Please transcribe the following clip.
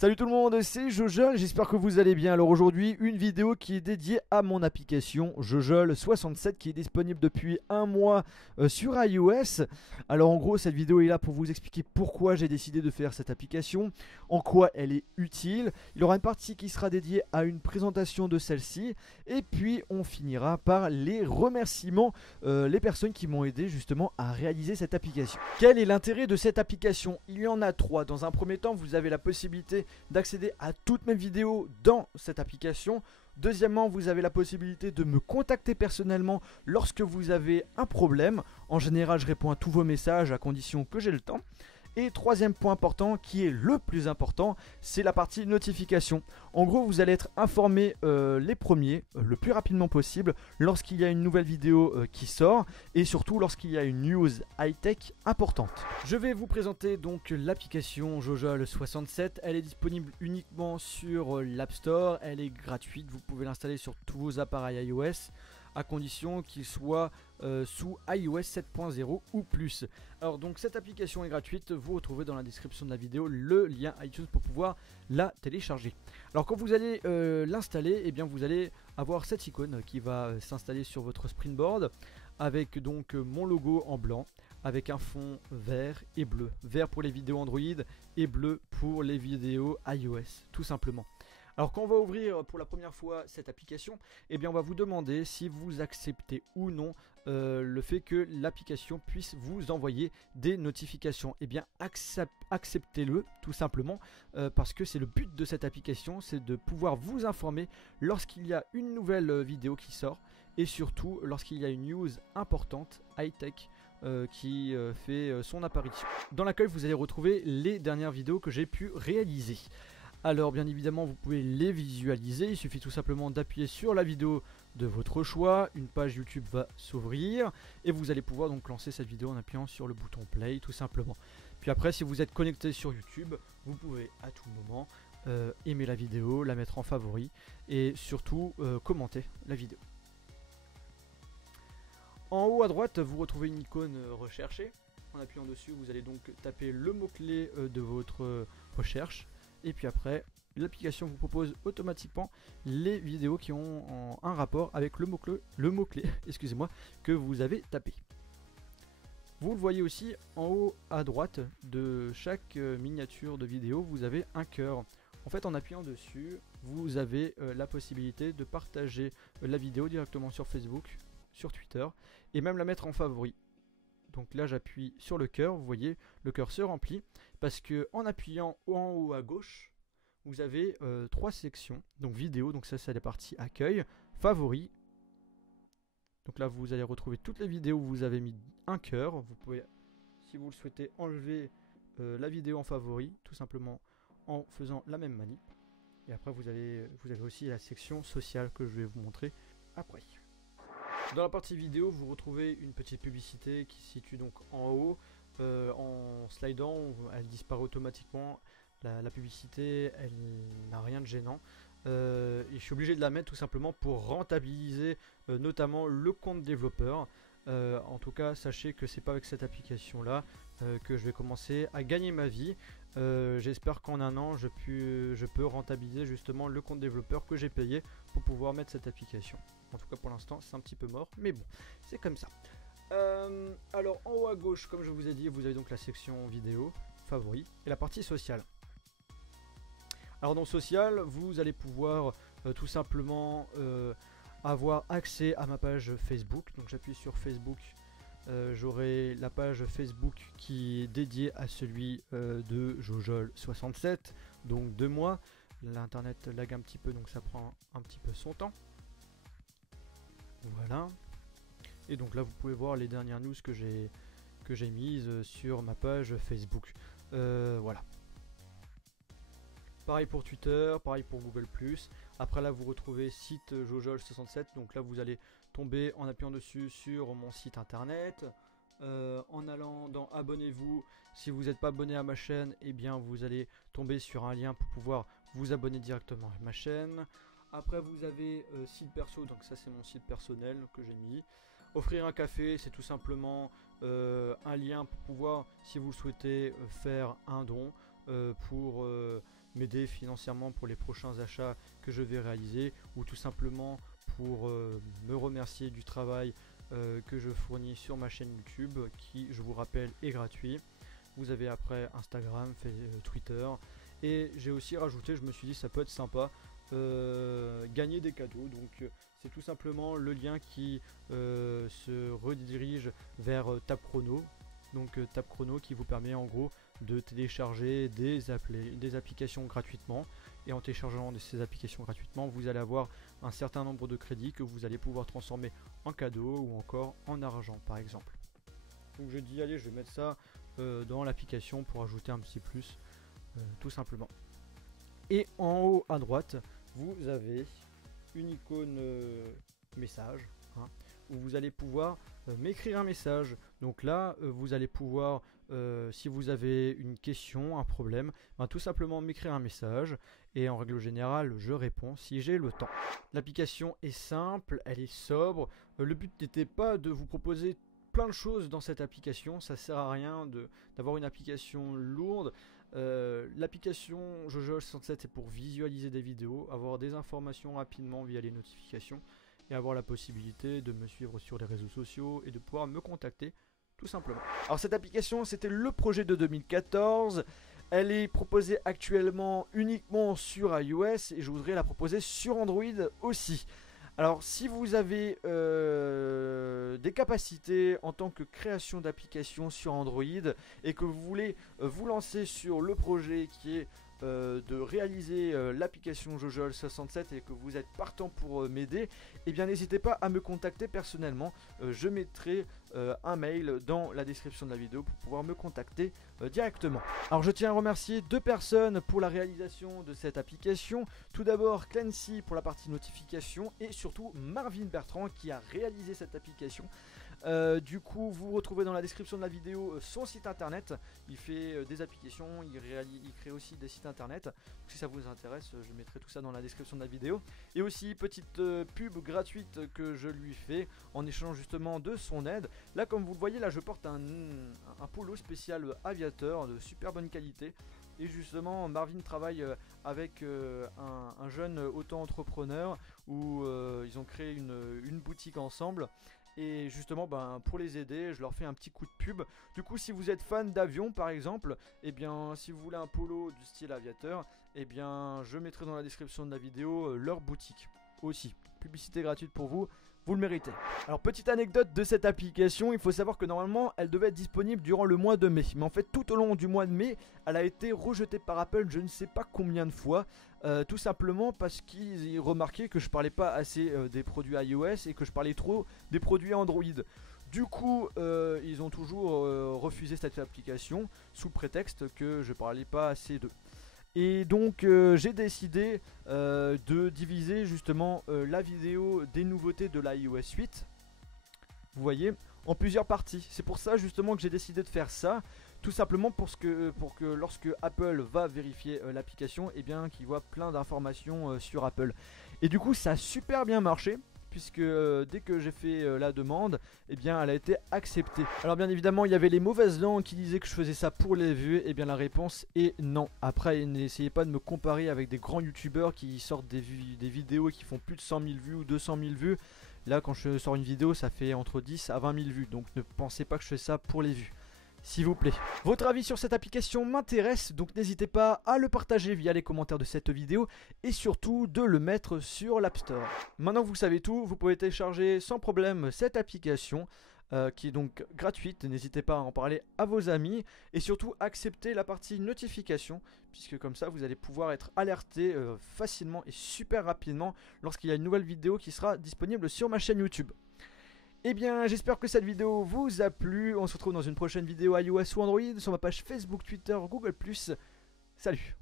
Salut tout le monde, c'est Jojol, j'espère que vous allez bien. Alors aujourd'hui, une vidéo qui est dédiée à mon application Jojol67 qui est disponible depuis un mois sur iOS. Alors en gros, cette vidéo est là pour vous expliquer pourquoi j'ai décidé de faire cette application, en quoi elle est utile. Il y aura une partie qui sera dédiée à une présentation de celle-ci et puis on finira par les remerciements, les personnes qui m'ont aidé justement à réaliser cette application. Quel est l'intérêt de cette application? Il y en a trois. Dans un premier temps, vous avez la possibilité d'accéder à toutes mes vidéos dans cette application. Deuxièmement, vous avez la possibilité de me contacter personnellement lorsque vous avez un problème. En général, je réponds à tous vos messages à condition que j'ai le temps. Et troisième point important, qui est le plus important, c'est la partie notification. En gros, vous allez être informés les premiers, le plus rapidement possible, lorsqu'il y a une nouvelle vidéo qui sort, et surtout lorsqu'il y a une news high-tech importante. Je vais vous présenter donc l'application Jojol67. Elle est disponible uniquement sur l'App Store, elle est gratuite, vous pouvez l'installer sur tous vos appareils iOS, à condition qu'il soit sous iOS 7.0 ou plus. Alors donc cette application est gratuite, vous retrouvez dans la description de la vidéo le lien iTunes pour pouvoir la télécharger. Alors quand vous allez l'installer, eh bien vous allez avoir cette icône qui va s'installer sur votre Springboard avec donc mon logo en blanc, avec un fond vert et bleu. Vert pour les vidéos Android et bleu pour les vidéos iOS, tout simplement. Alors quand on va ouvrir pour la première fois cette application, eh bien on va vous demander si vous acceptez ou non le fait que l'application puisse vous envoyer des notifications. Eh bien acceptez-le tout simplement parce que c'est le but de cette application, c'est de pouvoir vous informer lorsqu'il y a une nouvelle vidéo qui sort et surtout lorsqu'il y a une news importante, high-tech, qui fait son apparition. Dans laquelle vous allez retrouver les dernières vidéos que j'ai pu réaliser. Alors bien évidemment vous pouvez les visualiser, il suffit tout simplement d'appuyer sur la vidéo de votre choix, une page YouTube va s'ouvrir et vous allez pouvoir donc lancer cette vidéo en appuyant sur le bouton play tout simplement. Puis après si vous êtes connecté sur YouTube, vous pouvez à tout moment aimer la vidéo, la mettre en favori et surtout commenter la vidéo. En haut à droite vous retrouvez une icône rechercher, en appuyant dessus vous allez donc taper le mot-clé de votre recherche. Et puis après, l'application vous propose automatiquement les vidéos qui ont un rapport avec le mot-clé excusez-moi, que vous avez tapé. Vous le voyez aussi en haut à droite de chaque miniature de vidéo, vous avez un cœur. En fait, en appuyant dessus, vous avez la possibilité de partager la vidéo directement sur Facebook, sur Twitter et même la mettre en favori. Donc là j'appuie sur le cœur, vous voyez le cœur se remplit parce que en appuyant en haut à gauche vous avez trois sections, donc vidéo, donc ça c'est la partie accueil, favoris, donc là vous allez retrouver toutes les vidéos où vous avez mis un cœur, vous pouvez si vous le souhaitez enlever la vidéo en favori tout simplement en faisant la même manip et après vous avez aussi la section sociale que je vais vous montrer après. Dans la partie vidéo, vous retrouvez une petite publicité qui se situe donc en haut. En slidant, elle disparaît automatiquement. La publicité, elle n'a rien de gênant. Et je suis obligé de la mettre tout simplement pour rentabiliser notamment le compte développeur. En tout cas, sachez que c'est pas avec cette application là que je vais commencer à gagner ma vie. J'espère qu'en un an, je peux rentabiliser justement le compte développeur que j'ai payé pour pouvoir mettre cette application. En tout cas pour l'instant c'est un petit peu mort, mais bon, c'est comme ça. Alors en haut à gauche, comme je vous ai dit, vous avez donc la section vidéo, favoris, et la partie sociale. Alors dans social, vous allez pouvoir tout simplement avoir accès à ma page Facebook. Donc j'appuie sur Facebook, j'aurai la page Facebook qui est dédiée à celui de Jojol67, donc de moi. L'internet lag un petit peu, donc ça prend un petit peu son temps. Voilà. Et donc là vous pouvez voir les dernières news que j'ai mises sur ma page Facebook. Voilà. Pareil pour Twitter, pareil pour Google+. Après là vous retrouvez site Jojol67. Donc là vous allez tomber en appuyant dessus sur mon site internet. En allant dans abonnez-vous, si vous n'êtes pas abonné à ma chaîne, eh bien vous allez tomber sur un lien pour pouvoir vous abonner directement à ma chaîne. Après vous avez site perso, donc ça c'est mon site personnel que j'ai mis. Offrir un café, c'est tout simplement un lien pour pouvoir, si vous le souhaitez, faire un don pour m'aider financièrement pour les prochains achats que je vais réaliser, ou tout simplement pour me remercier du travail que je fournis sur ma chaîne YouTube, qui, je vous rappelle, est gratuit. Vous avez après Instagram, Twitter, et j'ai aussi rajouté, je me suis dit ça peut être sympa, gagner des cadeaux. Donc c'est tout simplement le lien qui se redirige vers TapChrono. Donc TapChrono qui vous permet en gros de télécharger des applications gratuitement, et en téléchargeant ces applications gratuitement, vous allez avoir un certain nombre de crédits que vous allez pouvoir transformer en cadeaux ou encore en argent par exemple. Donc je dis allez, je vais mettre ça dans l'application pour ajouter un petit plus, tout simplement. Et en haut à droite, vous avez une icône message, hein, où vous allez pouvoir m'écrire un message. Donc là, vous allez pouvoir, si vous avez une question, un problème, tout simplement m'écrire un message, et en règle générale, je réponds si j'ai le temps. L'application est simple, elle est sobre. Le but n'était pas de vous proposer plein de choses dans cette application, ça sert à rien d'avoir une application lourde. L'application JoJoL67 est pour visualiser des vidéos, avoir des informations rapidement via les notifications, et avoir la possibilité de me suivre sur les réseaux sociaux et de pouvoir me contacter tout simplement. Alors cette application, c'était le projet de 2014. Elle est proposée actuellement uniquement sur iOS, et je voudrais la proposer sur Android aussi. Alors si vous avez des capacités en tant que création d'applications sur Android, et que vous voulez vous lancer sur le projet qui est de réaliser l'application JoJoL67, et que vous êtes partant pour m'aider, eh bien n'hésitez pas à me contacter personnellement. Je mettrai un mail dans la description de la vidéo pour pouvoir me contacter directement. Alors je tiens à remercier deux personnes pour la réalisation de cette application. Tout d'abord Clancy pour la partie notification, et surtout Marvin Bertrand qui a réalisé cette application. Du coup, vous retrouvez dans la description de la vidéo son site internet. Il fait des applications, il crée aussi des sites internet. Donc, si ça vous intéresse, je mettrai tout ça dans la description de la vidéo. Et aussi petite pub gratuite que je lui fais en échange justement de son aide. Là, comme vous le voyez, là je porte un polo spécial aviateur de super bonne qualité. Et justement, Marvin travaille avec un jeune auto-entrepreneur où ils ont créé une boutique ensemble. Et justement, pour les aider, je leur fais un petit coup de pub. Du coup, si vous êtes fan d'avion par exemple, et bien si vous voulez un polo du style aviateur, et bien je mettrai dans la description de la vidéo leur boutique aussi. Publicité gratuite pour vous. Vous le méritez. Alors petite anecdote de cette application, il faut savoir que normalement elle devait être disponible durant le mois de mai. Mais en fait tout au long du mois de mai, elle a été rejetée par Apple je ne sais pas combien de fois. Tout simplement parce qu'ils remarquaient que je parlais pas assez des produits iOS, et que je parlais trop des produits Android. Du coup, ils ont toujours refusé cette application sous prétexte que je parlais pas assez d'eux. Et donc j'ai décidé de diviser justement la vidéo des nouveautés de l'iOS 8, vous voyez, en plusieurs parties. C'est pour ça justement que j'ai décidé de faire ça, tout simplement pour que lorsque Apple va vérifier l'application, et bien qu'il voit plein d'informations sur Apple. Et du coup ça a super bien marché, puisque dès que j'ai fait la demande, eh bien elle a été acceptée. Alors bien évidemment il y avait les mauvaises langues qui disaient que je faisais ça pour les vues, et bien la réponse est non. Après n'essayez pas de me comparer avec des grands youtubeurs qui sortent des vidéos qui font plus de 100 000 vues ou 200 000 vues. Là quand je sors une vidéo ça fait entre 10 à 20 000 vues, donc ne pensez pas que je fais ça pour les vues, s'il vous plaît. Votre avis sur cette application m'intéresse, donc n'hésitez pas à le partager via les commentaires de cette vidéo, et surtout de le mettre sur l'App Store. Maintenant que vous savez tout, vous pouvez télécharger sans problème cette application qui est donc gratuite. N'hésitez pas à en parler à vos amis, et surtout accepter la partie notification, puisque comme ça vous allez pouvoir être alerté facilement et super rapidement lorsqu'il y a une nouvelle vidéo qui sera disponible sur ma chaîne YouTube. Eh bien j'espère que cette vidéo vous a plu. On se retrouve dans une prochaine vidéo iOS ou Android sur ma page Facebook, Twitter, Google+. Salut!